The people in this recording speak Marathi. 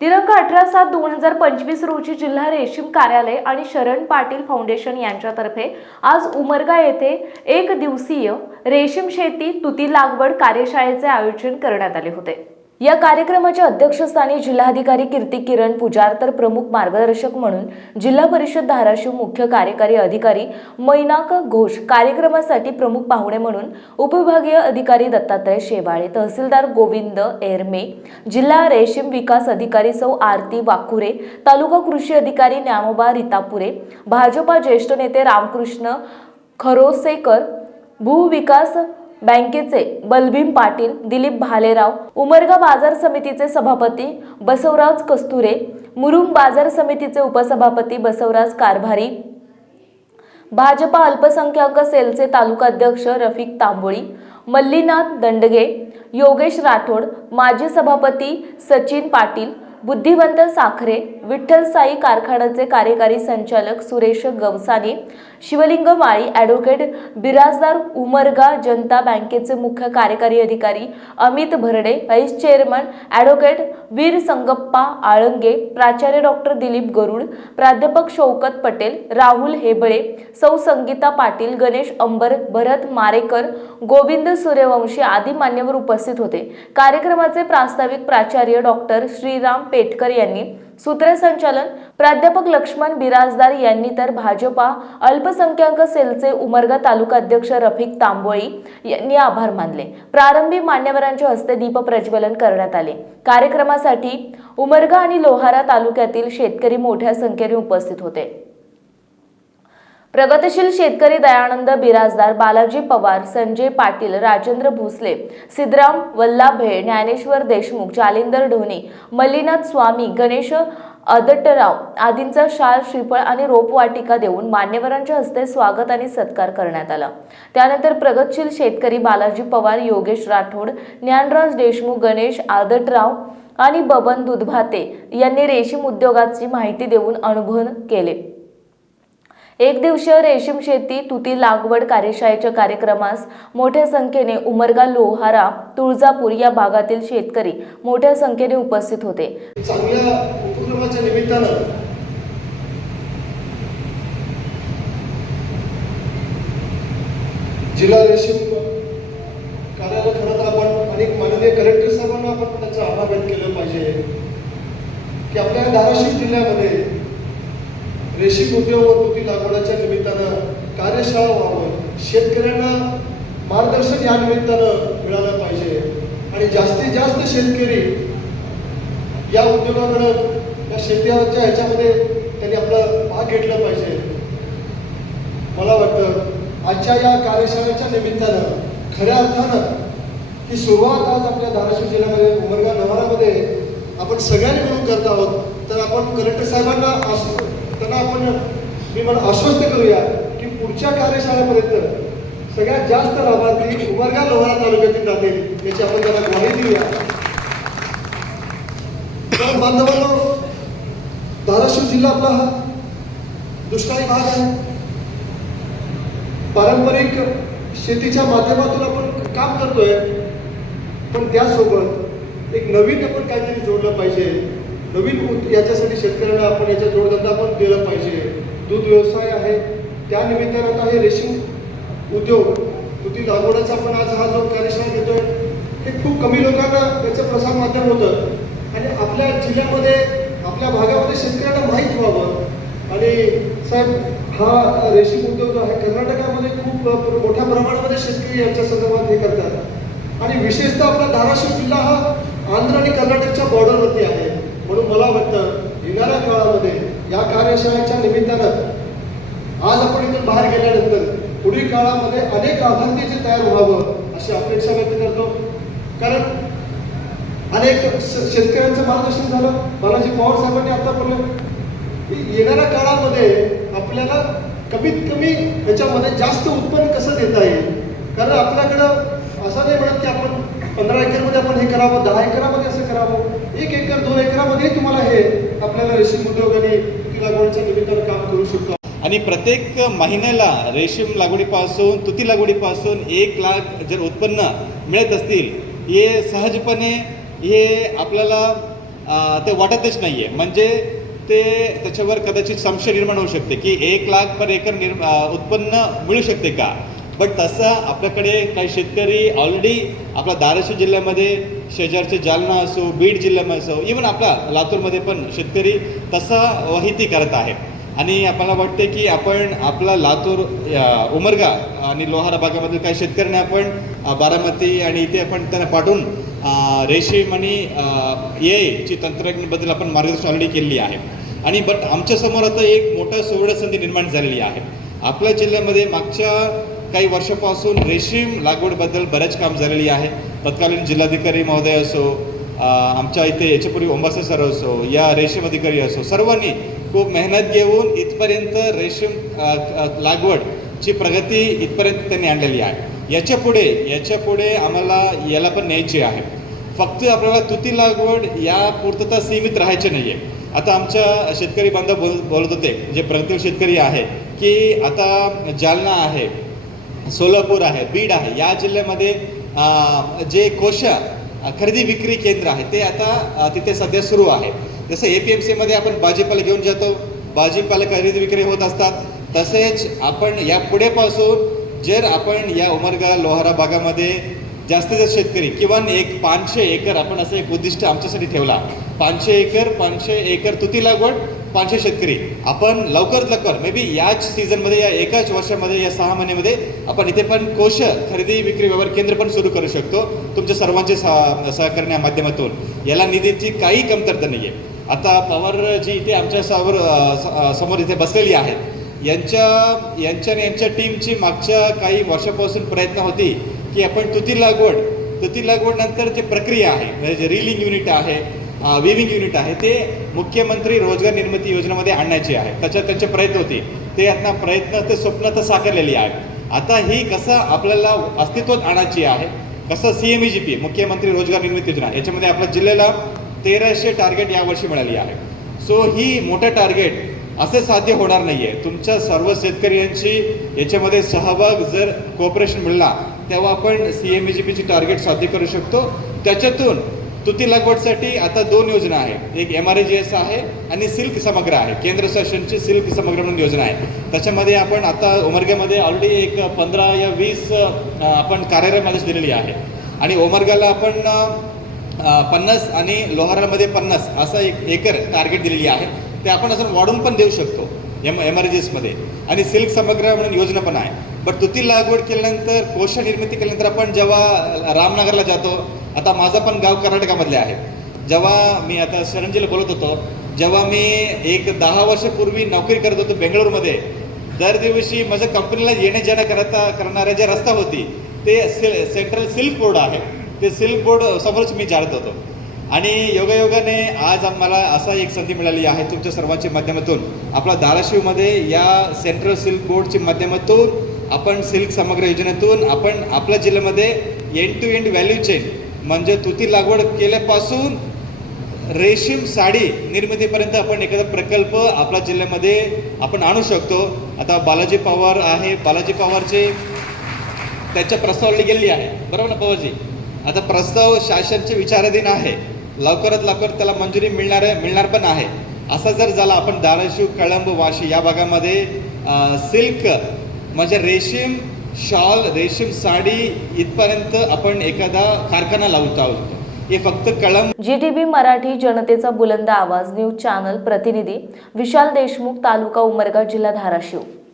दिनांक अठरा सात दोन हजार पंचवीस रोजी जिल्हा रेशीम कार्यालय आणि शरण पाटील फाउंडेशन यांच्यातर्फे आज उमरगा येथे एक दिवसीय रेशीम शेती तुती लागवड कार्यशाळेचे आयोजन करण्यात आले होते. या कार्यक्रमाच्या अध्यक्षस्थानी जिल्हाधिकारी कीर्ती किरण पुजार तर प्रमुख मार्गदर्शक म्हणून जिल्हा परिषद धाराशिव मुख्य कार्यकारी अधिकारी मैनाक घोष कार्यक्रमासाठी प्रमुख पाहुणे म्हणून उपविभागीय अधिकारी दत्तात्रय शेवाळे तहसीलदार गोविंद एरमे जिल्हा रेशीम विकास अधिकारी सौ आरती वाकुरे तालुका कृषी अधिकारी ज्ञानोबा रितापुरे भाजपा ज्येष्ठ नेते रामकृष्ण खरोसेकर भूविकास बँकेचे बलभीम पाटील दिलीप भालेराव उमरगा बाजार समितीचे सभापती बसवराज कस्तुरे मुरुम बाजार समितीचे उपसभापती बसवराज कारभारी भाजपा अल्पसंख्याक सेलचे तालुकाध्यक्ष रफिक तांबोळी मल्लीनाथ दंडगे योगेश राठोड माजी सभापती सचिन पाटील बुद्धिवंत साखरे विठ्ठल साई कारखान्याचे कार्यकारी संचालक सुरेश गवसाने शिवलिंग माळी ॲडव्होकेट बिराजदार उमरगा जनता बँकेचे मुख्य कार्यकारी अधिकारी Amit Bharde vice chairman advocate Veer Sangappa Alange प्राचार्य डॉक्टर दिलीप गरुड प्राध्यापक शौकत पटेल राहुल हेबळे सौ संगीता पाटील गणेश अंबर भरत मारेकर गोविंद सूर्यवंशी आदी मान्यवर उपस्थित होते. कार्यक्रमाचे प्रास्ताविक प्राचार्य डॉक्टर श्रीराम पेटकर यांनी सूत्रसंचालन प्राध्यापक लक्ष्मण बिराजदार यांनी तर भाजपा अल्पसंख्याक सेलचे उमरगा तालुका अध्यक्ष रफिक तांबोळी यांनी आभार मानले. प्रारंभी मान्यवरांच्या हस्ते दीप प्रज्वलन करण्यात आले. कार्यक्रमासाठी उमरगा आणि लोहारा तालुक्यातील शेतकरी मोठ्या संख्येने उपस्थित होते. प्रगतशील शेतकरी दयानंद बिराजदार बालाजी पवार संजय पाटील राजेंद्र भोसले सिद्धराम वल्लाभे ज्ञानेश्वर देशमुख जालिंदर ढोणे मल्लीनाथ स्वामी गणेश अदटराव आदींचा शाल श्रीफळ आणि रोपवाटिका देऊन मान्यवरांच्या हस्ते स्वागत आणि सत्कार करण्यात आला. त्यानंतर प्रगतशील शेतकरी बालाजी पवार योगेश राठोड ज्ञानराज देशमुख गणेश आदटराव आणि बबन दुधभाते यांनी रेशीम उद्योगाची माहिती देऊन अनुभव केले. एक दिवसीय रेशीम शेती तुती लागवड कार्यशाळेच्या कार्यक्रमास मोठ्या संख्येने उमरगा लोहारा तुळजापूर या भागातील शेतकरी मोठ्या संख्येने उपस्थित होते. चांगल्या उपक्रमाच्या निमित्तानं जिल्हा रेशीम कार्यालय खरं तर आपण आणि माननीय कलेक्टर साहेबांना आपण त्याचा आभार व्यक्त केलं पाहिजे की आपल्या धाराशिव जिल्ह्यामध्ये रेशीम उद्योग व लागवडाच्या निमित्तानं कार्यशाळा व्हावं. शेतकऱ्यांना मार्गदर्शन या निमित्तानं मिळालं पाहिजे. आणि जास्तीत जास्त शेतकरी या उद्योगाकडं या शेतीच्या ह्याच्यामध्ये त्यांनी आपलं भाग घेतला पाहिजे. मला वाटतं आजच्या या कार्यशाळेच्या निमित्तानं खऱ्या अर्थानं ही सुरुवात आज आपल्या धाराशिव जिल्ह्यामध्ये उमरगा नवारामध्ये आपण सगळ्यांनी मिळून करत आहोत. तर आपण कलेक्टर साहेबांना असू त्यांना आपण मी मला आश्वस्त करूया की पुढच्या कार्यशाळेपर्यंत सगळ्यात जास्त लाभार्थी उमरगा लोहारा तालुक्यातील राहतील याची आपण त्याला ग्वाही देऊया. तर बांधवांनो धाराशिव जिल्हा आपला हा दुष्काळी भाग आहे. पारंपरिक शेतीच्या माध्यमातून आपण काम करतोय. पण त्यासोबत एक नवीन आपण काहीतरी जोडलं पाहिजे. नवीन याच्यासाठी शेतकऱ्यांना आपण याच्या जोडधंदा पण केला पाहिजे. दूध व्यवसाय आहे. त्या निमित्तानं आता हे रेशीम उद्योग तुती लागवडाचा आपण आज हा जो कार्यशाळा घेतोय हे खूप कमी लोकांना त्याचं प्रसार माध्यम होतं. आणि आपल्या जिल्ह्यामध्ये आपल्या भागामध्ये शेतकऱ्यांना माहीत व्हावं. आणि साहेब हा रेशीम उद्योग जो आहे कर्नाटकामध्ये खूप मोठ्या प्रमाणामध्ये शेतकरी याच्या संदर्भात हे करतात. आणि विशेषतः आपला धाराशिव जिल्हा हा आंध्र आणि कर्नाटकच्या बॉर्डरवरती आहे. म्हणून मला वाटतं येणाऱ्या काळामध्ये या कार्यशाळेच्या निमित्तानं आज आपण इथून बाहेर गेल्यानंतर पुढील काळामध्ये अनेक लाभार्थी जे तयार व्हावं अशी अपेक्षा व्यक्त करतो. कारण अनेक शेतकऱ्यांचं मार्गदर्शन झालं. बालाजी पवार साहेबांनी आता बोललं की येणाऱ्या काळामध्ये आपल्याला कमीत कमी याच्यामध्ये जास्त उत्पन्न कसं देता येईल? कारण आपल्याकडं असं नाही म्हणत की आपण पंधरा एकरमध्ये आपण हे करावं दहा एकरामध्ये असं करावं एक एकर दोन एकरामध्ये तुम्हाला हे आपल्याला रेशीम उद्योग आणि तुती लागवडीच्या निमित्तानं काम करू शकतो. आणि प्रत्येक महिन्याला रेशीम लागवडीपासून तुती लागवडीपासून एक लाख जर उत्पन्न मिळत असतील हे सहजपणे हे आपल्याला ते वाटतच नाही आहे म्हणजे ते त्याच्यावर कदाचित संशय निर्माण होऊ शकते की एक लाख पर एकर निर्म उत्पन्न मिळू शकते का? बट तसं आपल्याकडे काही शेतकरी ऑलरेडी आपला धाराशिव जिल्ह्यामध्ये शेजारचे जालना असो बीड जिल्ह्यामध्ये असो इवन आपला लातूरमध्ये पण शेतकरी तसा वहिती करत आहे. आणि आपल्याला वाटते की आपण आपला लातूर उमरगा आणि लोहारा भागामधील काही शेतकऱ्यांना आपण बारामती आणि इथे आपण त्यांना पाठवून रेशीम आणि ए ची तंत्रज्ञानाबद्दल आपण मार्गदर्शन ऑलरेडी केलेली आहे. आणि बट आमच्यासमोर आता एक मोठा सुवर्ण संधी निर्माण झालेली आहे. आपल्या जिल्ह्यामध्ये मागच्या काही वर्षापासून रेशीम लागवडबद्दल बरेच काम झालेली आहे. तत्कालीन जिल्हाधिकारी महोदय असो आमच्या इथे याच्यापूर्वी ओंबासे सर असो या रेशीम अधिकारी असो सर्वांनी खूप मेहनत घेऊन इथपर्यंत रेशीम लागवडची प्रगती इथपर्यंत त्यांनी आणलेली आहे. याच्यापुढे याच्यापुढे आम्हाला याला पण न्यायची आहे. फक्त आपल्याला तुती लागवड या पूर्तता सीमित राहायचे नाही आहे आता आमच्या शेतकरी बांधव बोल बोलत होते जे प्रगतील शेतकरी आहे की आता जालना आहे सोलापूर आहे बीड आहे. या जिल्ह्यामध्ये जे कोशा खरेदी विक्री केंद्र आहे ते आता तिथे सध्या सुरू आहे. जसं ए पी एम सीमध्ये आपण भाजीपाला घेऊन जातो. भाजीपाला खरेदी विक्री होत असतात. तसेच आपण या पुढेपासून जर आपण या उमरगा लोहारा भागामध्ये जास्तीत जास्त शेतकरी किमान एक पाचशे एकर आपण असं एक उद्दिष्ट आमच्यासाठी ठेवला पाचशे एकर पाचशे एकर तुती लागवड पाचशे शेतकरी. आपण लवकरात लवकर मे बी याच सीझनमध्ये या एकाच वर्षामध्ये या सहा महिन्यामध्ये आपण इथे पण कोश खरेदी विक्री व्यवहार केंद्र पण सुरू करू शकतो तुमच्या सर्वांचे सहकार्या माध्यमातून. याला निधीची काही कमतरता नाही आहे आता पवार जी इथे आमच्यासमोर स- समोर इथे बसलेली आहेत. यांच्या यांच्या आणि यांच्या टीमची मागच्या काही वर्षापासून प्रयत्न होती की आपण तुती लागवड तुती लागवड नंतर जे प्रक्रिया आहे म्हणजे जे रिलिंग युनिट आहे विविंग युनिट आहे. ते मुख्यमंत्री रोजगार निर्मिती योजनेमध्ये आणण्याचे आहे. त्याच्यात त्यांचे प्रयत्न होते. ते आता प्रयत्न ते स्वप्न तर साकारलेली आहे आता ही कसं आपल्याला अस्तित्वात आणायची आहे? कसं सी एम जी पी मुख्यमंत्री रोजगार निर्मिती योजना याच्यामध्ये आपल्या जिल्ह्याला तेराशे टार्गेट यावर्षी मिळाली आहे. सो ही मोठं टार्गेट असे साध्य होणार नाही आहे तुमच्या सर्व शेतकऱ्यांची याच्यामध्ये सहभाग जर कोऑपरेशन मिळला तेव्हा आपण सी एम जी पीची टार्गेट साध्य करू शकतो. त्याच्यातून तुती लागवडसाठी आता दोन योजना आहेत. एक एम आर जी एस आहे आणि सिल्क समग्र आहे. केंद्र शासनची सिल्क समग्र म्हणून योजना आहे. त्याच्यामध्ये आपण आता उमरग्यामध्ये ऑलरेडी एक पंधरा या वीस आपण आपण आदेश दिलेली आहे. आणि उमरगाला आपण पन्नास आणि लोहारामध्ये पन्नास असं एक एकर टार्गेट दिलेली आहे. ते आपण असं वाढून पण देऊ शकतो एम एम आर आणि सिल्क समग्र म्हणून योजना पण आहे. बट तुती लागवड केल्यानंतर कोश निर्मिती केल्यानंतर आपण जेव्हा रामनगरला जातो आता माझं पण गाव कर्नाटकामधले आहे. जेव्हा मी आता शरणजीला बोलत होतो जेव्हा मी एक दहा वर्षापूर्वी नोकरी करत होतो बेंगळूरमध्ये दर दिवशी माझ्या कंपनीला येणे जाण्या करता करणाऱ्या ज्या रस्ता होती ते सिल सेंट्रल सिल्क बोर्ड आहे. ते सिल्क बोर्ड समोरच मी जाणत होतो. आणि योगायोगाने आज आम्हाला असा एक संधी मिळाली आहे तुमच्या सर्वांच्या माध्यमातून. आपला धाराशिवमध्ये या सेंट्रल सिल्क बोर्डच्या माध्यमातून आपण सिल्क समग्र योजनेतून आपण आपल्या जिल्ह्यामध्ये end to end value chain म्हणजे तुती लागवड केल्यापासून रेशीम साडी निर्मितीपर्यंत आपण एखादा प्रकल्प आपल्या जिल्ह्यामध्ये आपण आणू शकतो. आता बालाजी पवार आहे. बालाजी पवारचे त्याच्या प्रस्तावली गेलेली आहे. बरोबर ना पवारजी? आता प्रस्ताव शासनचे विचाराधीन आहे. लवकरात लवकर त्याला मंजुरी मिळणार आहे मिळणार पण आहे. असं जर झाला आपण धाराशिव कळंब वाशी या भागामध्ये सिल्क म्हणजे रेशीम शॉल रेशीम साडी इथपर्यंत आपण एखादा कारखाना लावत आहोत हे फक्त कळम जी टी व्ही मराठी जनतेचा बुलंद आवाज न्यूज चॅनल प्रतिनिधी विशाल देशमुख तालुका उमरगा जिल्हा धाराशिव.